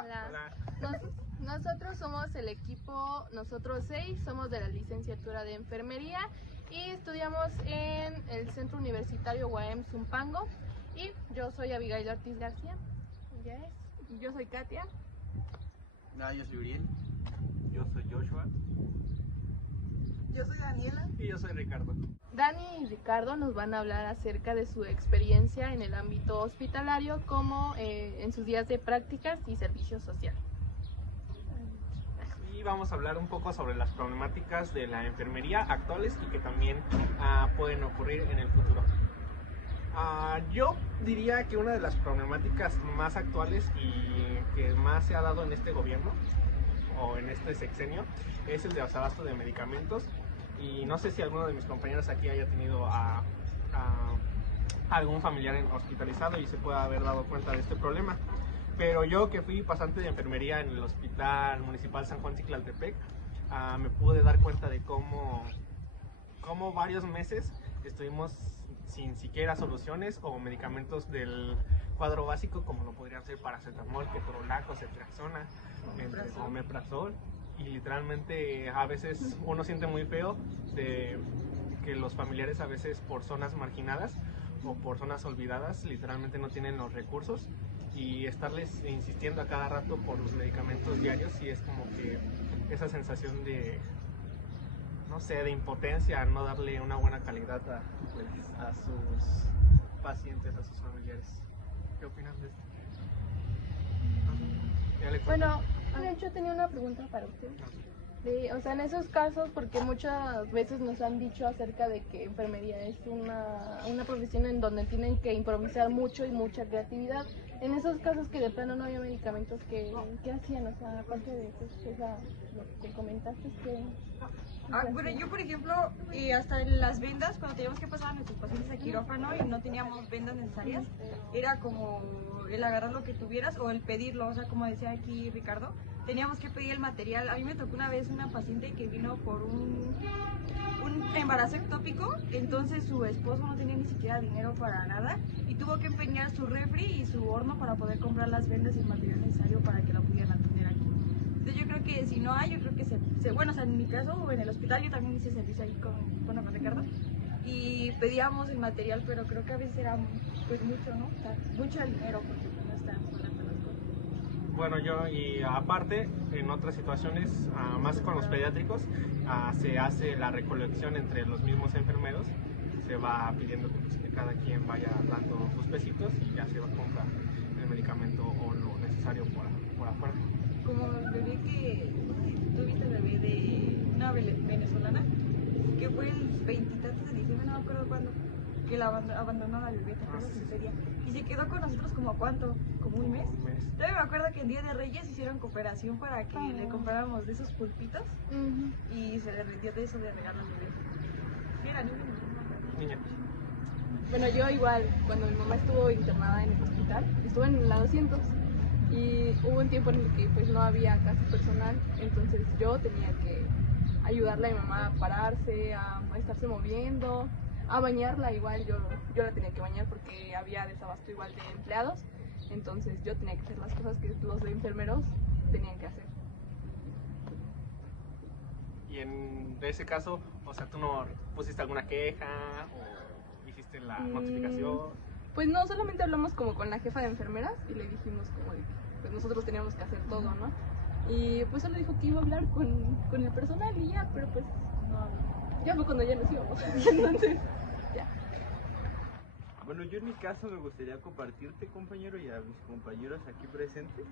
Hola. Nosotros somos el equipo, nosotros 6, somos de la licenciatura de enfermería y estudiamos en el Centro Universitario UAM Zumpango. Y yo soy Abigail Ortiz García. ¿Ya es? Yo soy Katia. Yo soy Uriel. Yo soy Joshua. Yo soy Daniela. Y yo soy Ricardo. Dani y Ricardo nos van a hablar acerca de su experiencia en el ámbito hospitalario, como en sus días de prácticas y servicio social. Y vamos a hablar un poco sobre las problemáticas de la enfermería actuales y que también pueden ocurrir en el futuro. Yo diría que una de las problemáticas más actuales y que más se ha dado en este gobierno o en este sexenio es el desabasto de medicamentos. Y no sé si alguno de mis compañeros aquí haya tenido a algún familiar hospitalizado y se pueda haber dado cuenta de este problema. Pero yo, que fui pasante de enfermería en el Hospital Municipal San Juan Ciclaltepec, me pude dar cuenta de cómo varios meses estuvimos sin siquiera soluciones o medicamentos del cuadro básico, como lo podrían ser paracetamol, ketorolaco, ceftriaxona, omeprazol. Y literalmente a veces uno siente muy feo de que los familiares, a veces por zonas marginadas o por zonas olvidadas, literalmente no tienen los recursos, y estarles insistiendo a cada rato por los medicamentos diarios, y es como que esa sensación de, no sé, de impotencia, no darle una buena calidad a sus pacientes, a sus familiares. ¿Qué opinas de esto? Bueno, yo tenía una pregunta para usted. O sea, en esos casos, porque muchas veces nos han dicho acerca de que enfermería es una profesión en donde tienen que improvisar mucho y mucha creatividad. En esos casos que de plano no había medicamentos, ¿qué hacían? O sea, aparte de lo que comentaste, Bueno, yo por ejemplo, hasta en las vendas, cuando teníamos que pasar a nuestros pacientes a quirófano y no teníamos vendas necesarias, era como el agarrar lo que tuvieras o el pedirlo. O sea, como decía aquí Ricardo, teníamos que pedir el material. A mí me tocó una vez una paciente que vino por un embarazo ectópico, entonces su esposo no tenía ni siquiera dinero para nada y tuvo que empeñar su refri y su horno para poder comprar las vendas y el material necesario para que la pudieran atender aquí. Entonces yo creo que si no hay, yo creo que bueno, o sea, en mi caso, en el hospital yo también hice servicio ahí con Ricardo y pedíamos el material, pero creo que a veces era pues mucho, ¿no? O sea, mucho dinero porque no están pagando las cosas. Bueno, y aparte, en otras situaciones, más con los pediátricos, se hace la recolección entre los mismos enfermeros, se va pidiendo que cada quien vaya dando sus pesitos y ya se va a comprar el medicamento o lo necesario por afuera. Como el bebé que tuviste, el bebé de una venezolana, que fue el 20 de diciembre, no me acuerdo cuándo, que la abandonó la bebé, ¿te acuerdas? En feria. Y se quedó con nosotros como ¿cuánto? Como un mes. Todavía me acuerdo que en Día de Reyes hicieron cooperación para que le compráramos de esos pulpitos y se le vendió de eso de regalo al bebé. ¿Sí era niña? Bueno, yo igual, cuando mi mamá estuvo internada en el hospital, estuve en la 200 y hubo un tiempo en el que pues no había casi personal, entonces yo tenía que ayudarle a mi mamá a pararse, a estarse moviendo, a bañarla. Igual yo la tenía que bañar porque había desabasto igual de empleados, entonces yo tenía que hacer las cosas que los de enfermeros tenían que hacer. Y en ese caso, o sea, ¿tú no pusiste alguna queja o hiciste la notificación? Pues no, solamente hablamos como con la jefa de enfermeras y le dijimos como de que pues nosotros teníamos que hacer todo, ¿no? Y pues solo dijo que iba a hablar con el personal y ya, pero pues no, ya fue cuando ya nos íbamos. Entonces, ya. Bueno, yo en mi caso me gustaría compartirte, compañero, y a mis compañeros aquí presentes,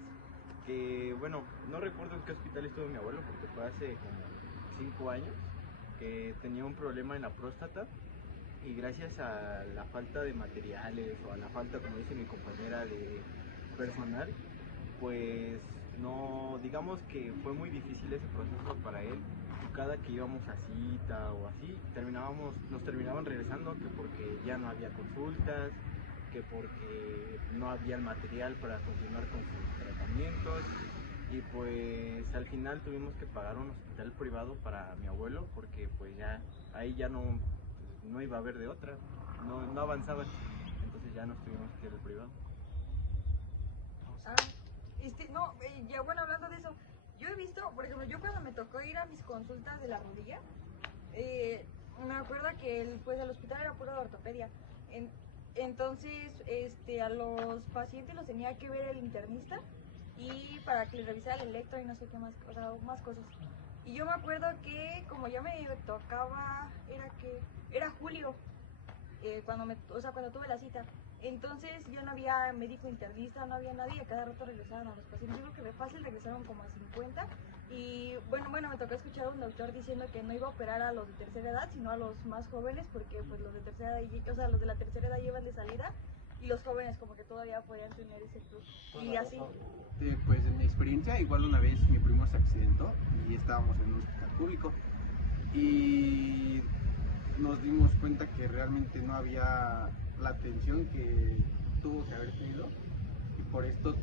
que bueno, no recuerdo en qué hospital estuvo mi abuelo porque fue hace como 5 años, que tenía un problema en la próstata. Y gracias a la falta de materiales o a la falta, como dice mi compañera, de personal, pues no, digamos que fue muy difícil ese proceso para él. Cada que íbamos a cita o así, nos terminaban regresando que porque ya no había consultas, que porque no había el material para continuar con sus tratamientos. Y pues al final tuvimos que pagar un hospital privado para mi abuelo porque pues ya ahí ya no iba a haber de otra, no avanzaban, entonces ya nos tuvimos que ir al privado. No, por ejemplo, yo cuando me tocó ir a mis consultas de la rodilla, me acuerdo que el hospital era puro de ortopedia. Entonces, a los pacientes los tenía que ver el internista y para que les revisara el electro y no sé qué más, o sea, más cosas. Y yo me acuerdo que como ya me tocaba, era julio, cuando tuve la cita. Entonces ya no había médico internista, no había nadie, y a cada rato regresaban a los pacientes. Yo creo que de fácil regresaron como a 50. Y bueno, me tocó escuchar a un doctor diciendo que no iba a operar a los de tercera edad, sino a los más jóvenes, porque pues los de tercera edad, o sea, los de la tercera edad llevan de salida y los jóvenes como que todavía podían tener ese plus. Y así. Pues en mi experiencia, igual una vez mi primo se accidentó y estábamos en un hospital público y nos dimos cuenta que realmente no había la atención que tuvo que haber tenido y por esto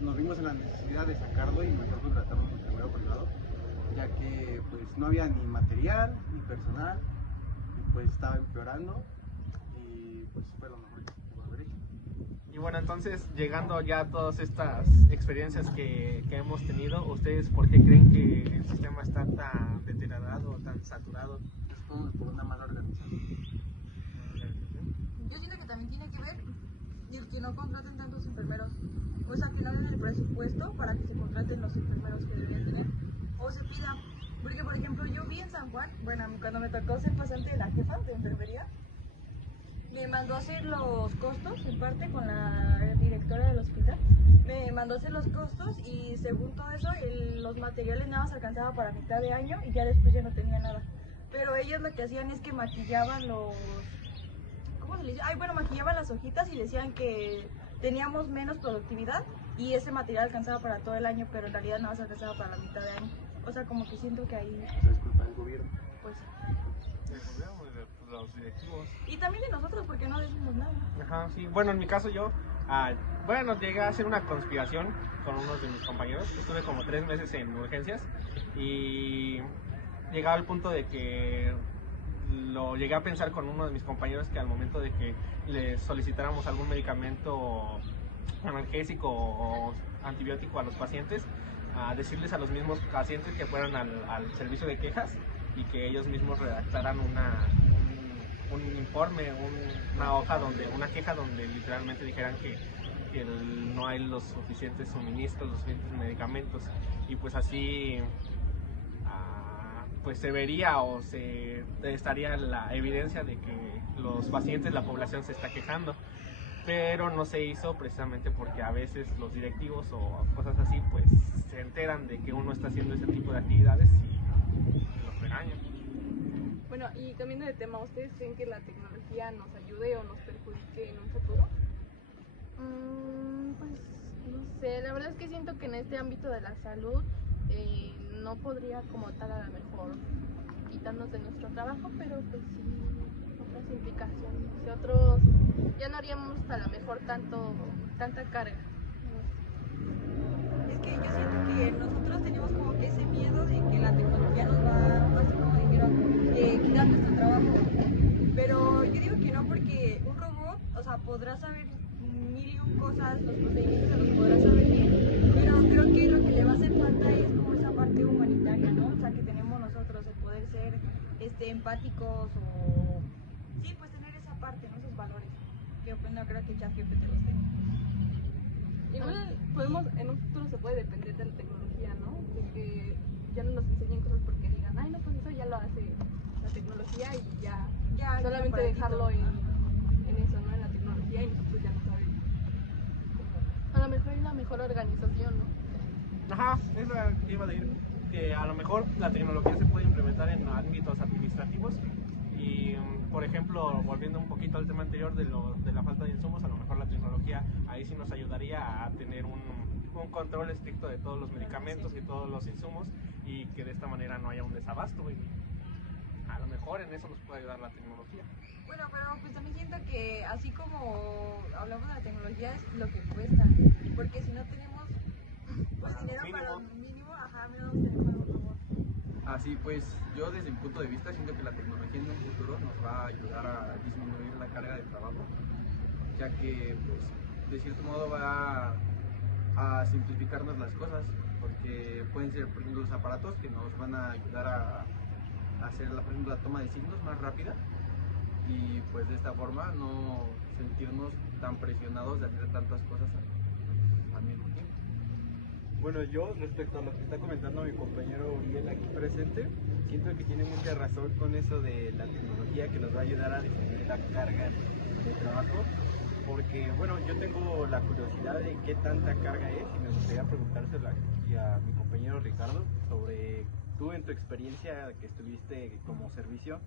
nos vimos en la necesidad de sacarlo y mejor contratarlo en primero privado, ya que pues no había ni material ni personal y pues estaba empeorando y pues fue lo mejor que se pudo haber hecho. Y bueno, entonces llegando ya a todas estas experiencias que hemos tenido, ¿ustedes por qué creen que el sistema está tan deteriorado, tan saturado? Es por una mala organización. Yo siento que también tiene que ver el que no contraten tantos enfermeros, o sea, que no den el presupuesto para que se contraten los enfermeros que deberían tener, o se pida, porque por ejemplo yo vi en San Juan, bueno, cuando me tocó ser pasante de la jefa de enfermería, me mandó a hacer los costos, en parte con la directora del hospital, me mandó a hacer los costos y según todo eso, los materiales nada más alcanzaba para mitad de año y ya después ya no tenía nada. Pero ellos lo que hacían es que maquillaban ¿cómo se le dice? Maquillaban las hojitas y decían que teníamos menos productividad y ese material alcanzaba para todo el año, pero en realidad nada más alcanzaba para la mitad de año. O sea, como que siento que ahí... Eso es culpa del gobierno. Pues... De los directivos. Y también de nosotros, porque no decimos nada. Ajá, sí. Bueno, en mi caso yo, llegué a hacer una conspiración con unos de mis compañeros. Estuve como 3 meses en urgencias y llegaba al punto de que lo llegué a pensar con uno de mis compañeros que al momento de que les solicitáramos algún medicamento analgésico o antibiótico a los pacientes, a decirles a los mismos pacientes que fueran al servicio de quejas y que ellos mismos redactaran un informe, una queja donde literalmente dijeran que no hay los suficientes suministros, los suficientes medicamentos, y pues así pues se vería o se estaría la evidencia de que los pacientes, la población se está quejando, pero no se hizo precisamente porque a veces los directivos o cosas así pues se enteran de que uno está haciendo ese tipo de actividades y los regañan. Bueno, y cambiando de tema, ¿ustedes creen que la tecnología nos ayude o nos perjudique en un futuro? Pues no sé, la verdad es que siento que en este ámbito de la salud no podría como tal a lo mejor quitarnos de nuestro trabajo, pero pues sí otras implicaciones, nosotros ya no haríamos a lo mejor tanta carga. Es que yo siento que nosotros tenemos como que ese miedo de que la tecnología nos va, así como dijeron, quitar nuestro trabajo. Pero yo digo que no, porque un robot, o sea, podrá saber mil y un cosas, los procedimientos los podrá saber bien, pero creo que lo que le va a hacer falta es como esa parte humanitaria, ¿no? O sea, que tenemos nosotros, el poder ser empáticos o... Sí, pues tener esa parte, ¿no? Esos valores, que pues no creo que ChatGPT los tenga. Igual en un futuro se puede depender de la tecnología, ¿no? De que ya no nos enseñen cosas porque digan, ay no, pues eso ya lo hace la tecnología y ya solamente dejarlo en eso, ¿no? En la tecnología y nosotros ya no sabemos. A lo mejor hay una mejor organización, ¿no? Ajá, es lo que iba a decir, que a lo mejor la tecnología se puede implementar en ámbitos administrativos y, por ejemplo, volviendo un poquito al tema anterior de la falta de insumos, a lo mejor la tecnología ahí sí nos ayudaría a tener un control estricto de todos los medicamentos y todos los insumos y que de esta manera no haya un desabasto y a lo mejor en eso nos puede ayudar la tecnología. Bueno, pero pues también siento que así como hablamos de la tecnología es lo que cuesta, porque si no tenemos pues dinero para un mínimo, menos tenemos un robot. Así pues, yo desde mi punto de vista siento que la tecnología en un futuro nos va a ayudar a disminuir la carga de trabajo, ya que pues de cierto modo va a simplificarnos las cosas, porque pueden ser, por ejemplo, los aparatos que nos van a ayudar a hacer, por ejemplo, la toma de signos más rápida, y pues de esta forma no sentirnos tan presionados de hacer tantas cosas al mismo tiempo. Bueno, yo respecto a lo que está comentando mi compañero Uriel aquí presente, siento que tiene mucha razón con eso de la tecnología que nos va a ayudar a disminuir la carga de trabajo, porque bueno, yo tengo la curiosidad de qué tanta carga es y me gustaría preguntárselo aquí a mi compañero Ricardo sobre tú en tu experiencia que estuviste como servicio,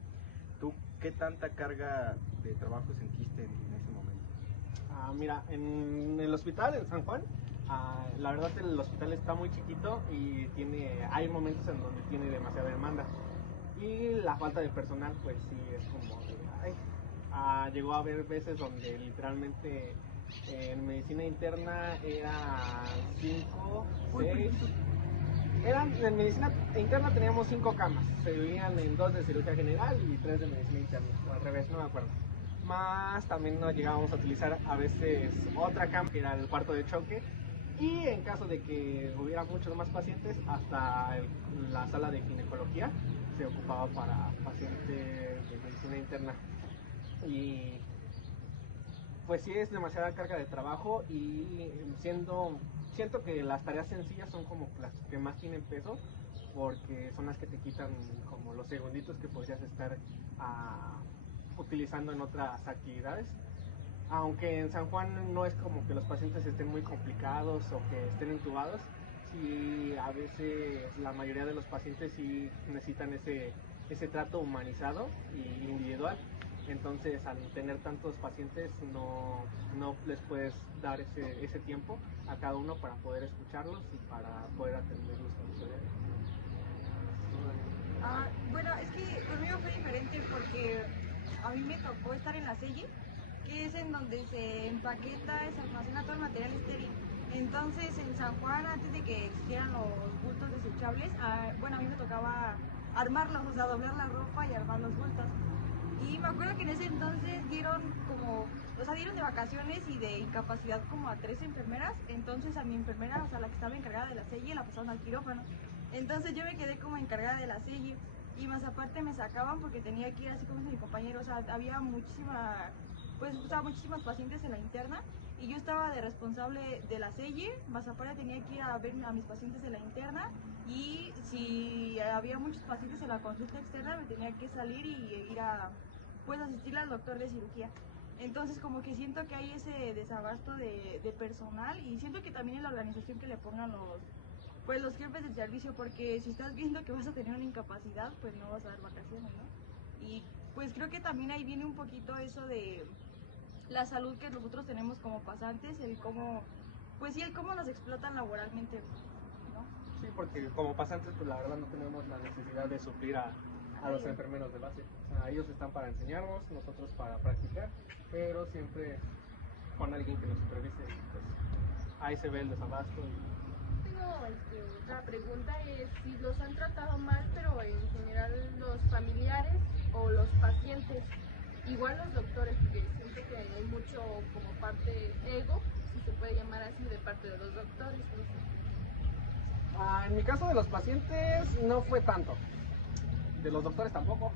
¿tú qué tanta carga de trabajo sentiste en ese momento? Mira, en el hospital en San Juan, la verdad el hospital está muy chiquito y hay momentos en donde tiene demasiada demanda. Y la falta de personal, pues sí, es como llegó a haber veces donde literalmente en medicina interna eran 5, 6. En medicina interna teníamos 5 camas, se dividían en 2 de cirugía general y 3 de medicina interna, o al revés, no me acuerdo. Más también nos llegábamos a utilizar a veces otra cama que era el cuarto de choque, y en caso de que hubiera muchos más pacientes, hasta la sala de ginecología se ocupaba para pacientes de medicina interna. Y pues sí, es demasiada carga de trabajo, y siento que las tareas sencillas son como las que más tienen peso, porque son las que te quitan como los segunditos que podrías estar utilizando en otras actividades. Aunque en San Juan no es como que los pacientes estén muy complicados o que estén intubados, sí, a veces la mayoría de los pacientes sí necesitan ese trato humanizado y individual. Entonces, al tener tantos pacientes, no les puedes dar ese tiempo a cada uno para poder escucharlos y para poder atenderlos con seriedad. Bueno, es que conmigo fue diferente porque a mí me tocó estar en la selle, que es en donde se empaqueta, se almacena todo el material estéril. Entonces, en San Juan, antes de que existieran los bultos desechables, bueno, a mí me tocaba armarlos, o sea, doblar la ropa y armar los bultos. Y me acuerdo que en ese entonces dieron de vacaciones y de incapacidad como a 3 enfermeras. Entonces a mi enfermera, o sea, la que estaba encargada de la selle, la pasaron al quirófano. Entonces yo me quedé como encargada de la selle, y más aparte me sacaban porque tenía que ir así como mi compañero. O sea, había muchísimos pacientes en la interna, y yo estaba de responsable de la selle, más aparte tenía que ir a ver a mis pacientes en la interna, y si había muchos pacientes en la consulta externa me tenía que salir y ir a asistir al doctor de cirugía. Entonces como que siento que hay ese desabasto de personal, y siento que también en la organización que le pongan los jefes de servicio, porque si estás viendo que vas a tener una incapacidad, pues no vas a dar vacaciones, ¿no? Y pues creo que también ahí viene un poquito eso de la salud que nosotros tenemos como pasantes, el cómo nos explotan laboralmente, ¿no? Sí, porque como pasantes, pues la verdad no tenemos la necesidad de suplir a los enfermeros de base. O sea, ellos están para enseñarnos, nosotros para practicar, pero siempre con alguien que nos supervise, pues ahí se ve el desabasto. Tengo otra pregunta, es si los han tratado mal, pero en general los familiares o los pacientes, igual los doctores, porque siento que hay mucho como parte ego, si se puede llamar así, de parte de los doctores, no sé. En mi caso de los pacientes no fue tanto, de los doctores tampoco,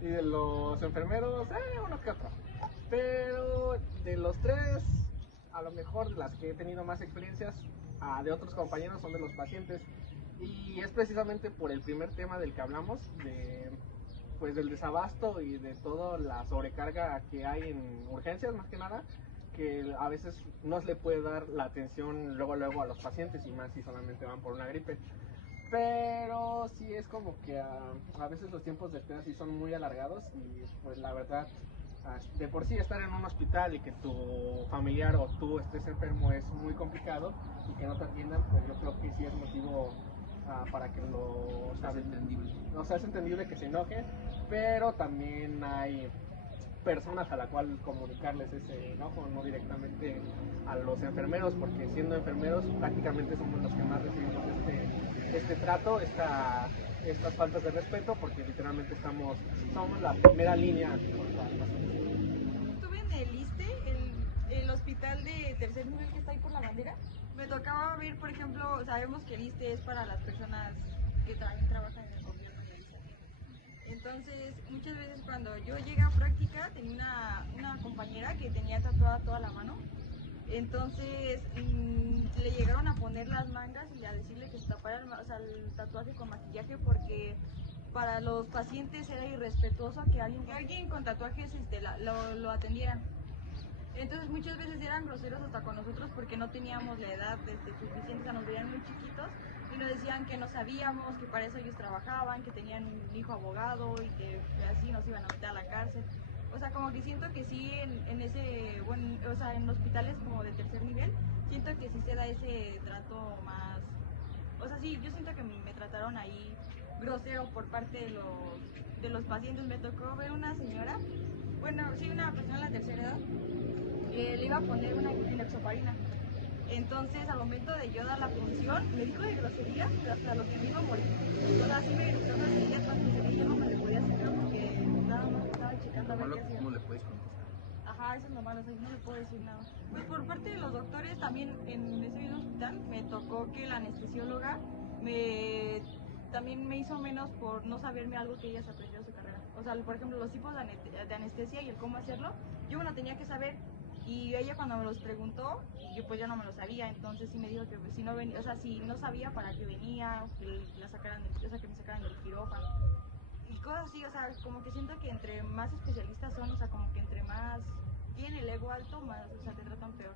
y de los enfermeros, uno que otro, pero de los tres, a lo mejor de las que he tenido más experiencias de otros compañeros son de los pacientes, y es precisamente por el primer tema del que hablamos, del desabasto y de toda la sobrecarga que hay en urgencias, más que nada, que a veces no se le puede dar la atención luego a los pacientes, y más si solamente van por una gripe. Pero sí es como que a veces los tiempos de espera sí son muy alargados, y pues la verdad, de por sí estar en un hospital y que tu familiar o tú estés enfermo es muy complicado, y que no te atiendan, pues yo creo que sí es motivo para que es entendible que se enoje, pero también hay personas a la cual comunicarles ese enojo, no directamente a los enfermeros, porque siendo enfermeros prácticamente somos los que más recibimos este trato, estas faltas de respeto, porque literalmente somos la primera línea. Estuve en el ISSSTE, el hospital de tercer nivel que está ahí por la bandera. me tocaba ver, por ejemplo, sabemos que el ISSSTE es para las personas que también trabajan en el gobierno y ahí se entonces, muchas veces cuando yo llegué a práctica, tenía una compañera que tenía tatuada toda la mano. Entonces, le llegaron a poner las mangas y a decirle que se tapara el tatuaje con maquillaje porque para los pacientes era irrespetuoso que alguien con tatuajes lo atendieran. Entonces muchas veces eran groseros hasta con nosotros porque no teníamos la edad suficiente, o sea, nos veían muy chiquitos y nos decían que no sabíamos, que para eso ellos trabajaban, que tenían un hijo abogado y que así nos iban a meter a la cárcel. O sea, como que siento que sí en ese, bueno, o sea, en hospitales como de tercer nivel, siento que sí se da ese trato más, o sea, sí, yo siento que me trataron ahí grosero por parte de los pacientes. Me tocó ver una señora, bueno, sí, una persona de la tercera edad, le iba a poner una enoxaparina. Entonces, al momento de yo dar la punción, me dijo de grosería, pero hasta lo que me iba a morir. O sea, sí me gustó grosería, cuando yo no me le podía acercar porque estaba checando a ver qué hacía. ¿Cómo le puedes contestar? Ajá, eso es lo malo, o sea, no le puedo decir nada. Pues por parte de los doctores, también en ese mismo hospital, me tocó que la anestesióloga también me hizo menos por no saberme algo que ella se aprendió de su carrera. O sea, por ejemplo, los tipos de anestesia y el cómo hacerlo, yo me lo tenía que saber. Y ella cuando me los preguntó, yo pues ya no me lo sabía, entonces sí me dijo que si no venía, o sea, si no sabía para qué venía, que la sacaran o sea, que me sacaran del quirófano. Y cosas así, o sea, como que siento que entre más especialistas son, o sea, como que entre más tienen el ego alto, más, o sea, te tratan peor.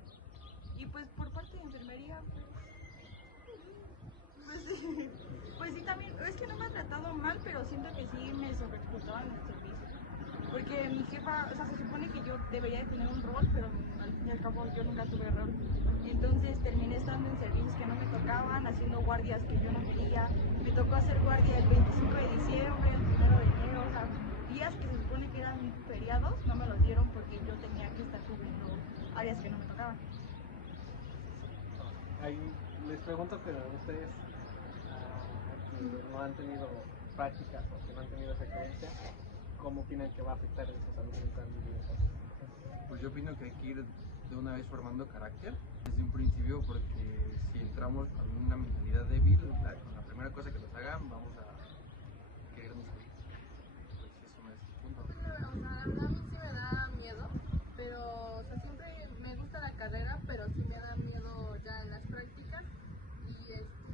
Y pues por parte de enfermería, pues sí también, es que no me ha tratado mal, pero siento que sí me sobreexplotaban el servicio. Porque mi jefa, o sea, se supone que yo debería de tener un rol, pero al fin y al cabo yo nunca tuve rol. Entonces terminé estando en servicios que no me tocaban, haciendo guardias que yo no quería. Me tocó hacer guardia el 25 de diciembre, el 1 de enero, o sea, días que se supone que eran feriados, no me los dieron porque yo tenía que estar cubriendo áreas que no me tocaban. Ahí les pregunto que ustedes que no han tenido prácticas o que no han tenido esa experiencia, ¿cómo opinan que va a afectar en su salud mental? Pues yo opino que hay que ir de una vez formando carácter desde un principio, porque si entramos con una mentalidad débil, con la primera cosa que nos hagan vamos a querernos ir. Pues eso no es el punto. O sea, la verdad a mí sí me da miedo, pero o sea, siempre me gusta la carrera, pero sí me da miedo ya en las prácticas.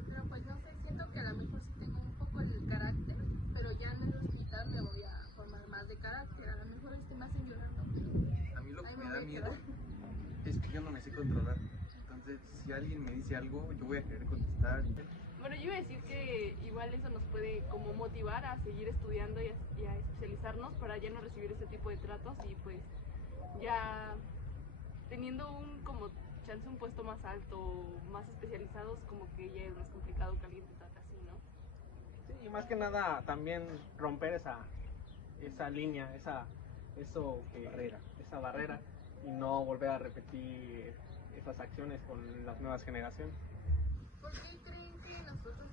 Pero pues no sé, siento que a lo mejor sí tengo un poco el carácter, pero ya en el hospital me voy a formar más de carácter. A lo mejor me hacen llorando. A mí lo que Ay, me me da voy a miedo quedar. es que yo no me sé controlar. Entonces, si alguien me dice algo, yo voy a querer contestar. Bueno, yo iba a decir que igual eso nos puede como motivar a seguir estudiando y a especializarnos para ya no recibir ese tipo de tratos y pues ya teniendo un puesto más alto, más especializados, como que ya es más complicado que alguien te trate así, ¿no? Sí, y más que nada también romper esa línea, esa barrera y no volver a repetir esas acciones con las nuevas generaciones. ¿Por qué creen que nosotros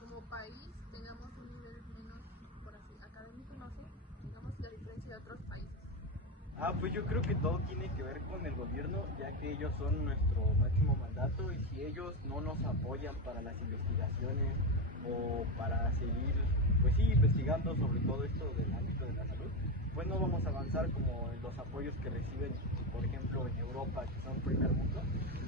como país tengamos un nivel menos, por así, académico, no sé, digamos la diferencia de otros países? Pues yo creo que todo tiene que ver con el gobierno, ya que ellos son nuestro máximo mandato y si ellos no nos apoyan para las investigaciones o para seguir, pues sí, investigando sobre todo esto del ámbito de la salud, pues no vamos a avanzar como en los apoyos que reciben, por ejemplo, en Europa, que son primer mundo,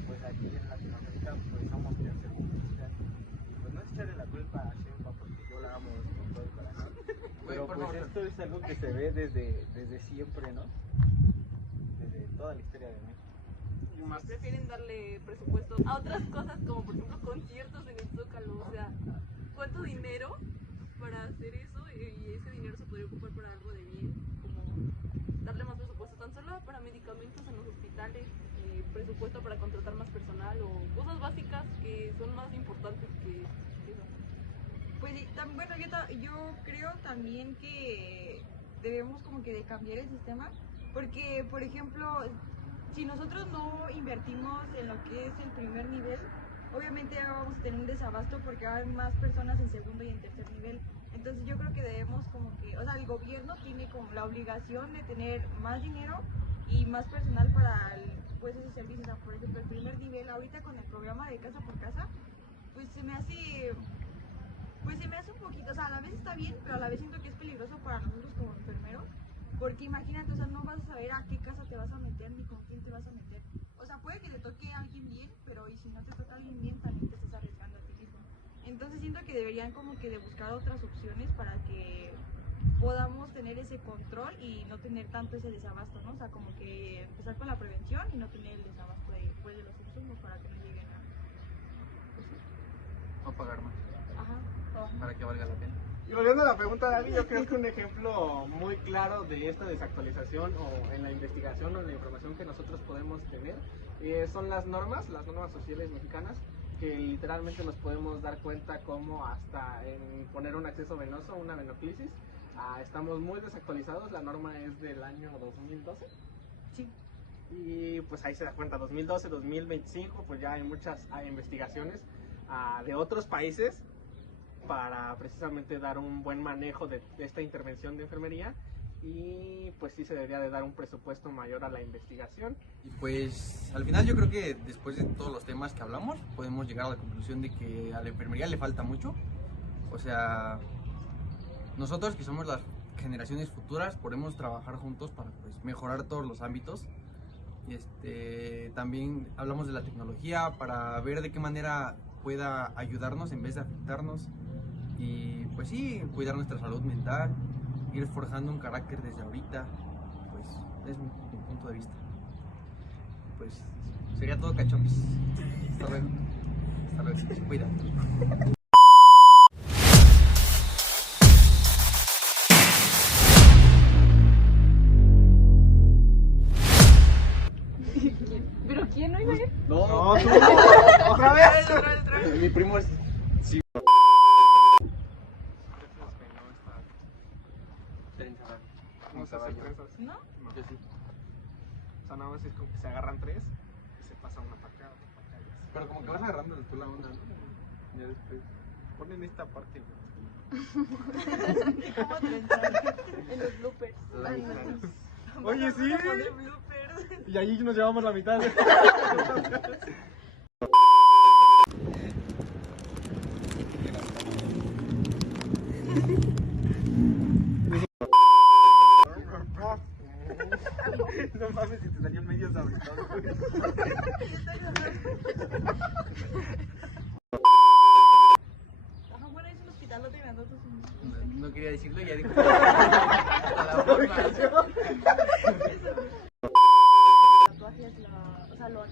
pues aquí en Latinoamérica pues somos tercer mundo. Y pues no es echarle la culpa a Sheinbaum porque yo la amo con todo el corazón, pero por pues favor. esto es algo que se ve desde siempre, ¿no? Desde toda la historia de México. Y más prefieren darle presupuesto a otras cosas como por ejemplo conciertos en el Zócalo, o sea, ¿cuánto dinero para hacer eso? Y ese dinero se podría ocupar para algo de bien, como darle más presupuesto tan solo para medicamentos en los hospitales, presupuesto para contratar más personal o cosas básicas que son más importantes que eso. Pues sí, bueno, yo creo también que debemos como que de cambiar el sistema, porque por ejemplo, si nosotros no invertimos en lo que es el primer nivel, obviamente vamos a tener un desabasto porque hay más personas en segundo y en tercer nivel. Entonces yo creo que debemos como que, o sea, el gobierno tiene como la obligación de tener más dinero y más personal para puedes hacer servicios. O sea, por ejemplo, el primer nivel ahorita con el programa de casa por casa, pues se me hace un poquito, o sea, a la vez está bien, pero a la vez siento que es peligroso para nosotros como enfermeros, porque imagínate, o sea, no vas a saber a qué casa te vas a meter ni con quién te vas a meter. O sea, puede que te toque a alguien bien, pero y si no te toca a alguien bien, también te estás arriesgando a ti mismo. Entonces siento que deberían como que de buscar otras opciones para que podamos tener ese control y no tener tanto ese desabasto, ¿no? O sea, como que empezar con la prevención y no tener el desabasto de los insumos para que no lleguen a... Pues sí. No pagar más, Ajá. para que valga la pena. Y volviendo a la pregunta de David, yo creo que un ejemplo muy claro de esta desactualización o en la investigación o en la información que nosotros podemos tener son las normas sociales mexicanas, que literalmente nos podemos dar cuenta como hasta en poner un acceso venoso, una venoclisis, estamos muy desactualizados. La norma es del año 2012. Sí. Y pues ahí se da cuenta, 2012, 2025, pues ya hay muchas investigaciones de otros países para precisamente dar un buen manejo de esta intervención de enfermería, y pues sí se debería de dar un presupuesto mayor a la investigación. Y pues al final yo creo que después de todos los temas que hablamos podemos llegar a la conclusión de que a la enfermería le falta mucho. O sea, nosotros que somos las generaciones futuras podemos trabajar juntos para pues mejorar todos los ámbitos. También hablamos de la tecnología para ver de qué manera pueda ayudarnos en vez de afectarnos, y pues sí, cuidar nuestra salud mental, ir forjando un carácter desde ahorita. Pues es mi punto de vista. Pues sería todo, cachopis. Hasta luego. Hasta luego, se cuida. ¿Pero quién no iba a ir? No, tú otra vez. Mi primo es... Sí. No se hacen trenzas. ¿No? Yo sí. O sea, nada más es como que se agarran tres y se pasa una para acá, otra para acá y así. Pero como que vas agarrando tú la onda, ¿no? Ya después... Ponen esta parte, güey. ¿Cómo trenzar? En los bloopers. Oye, sí. Vamos a poner bloopers. Y ahí nos llevamos la mitad. No mames, si te salió en medio sabritón, güey. Ajá, bueno, es un hospitalote grandote. No quería decirlo, ya dijo. Tatuajes, o sea, lo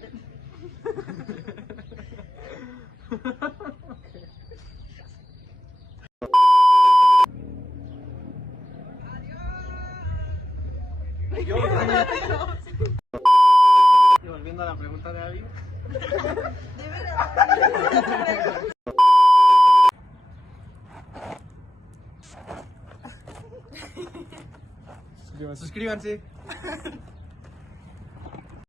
Y volviendo a la pregunta de Abby. Suscríbanse.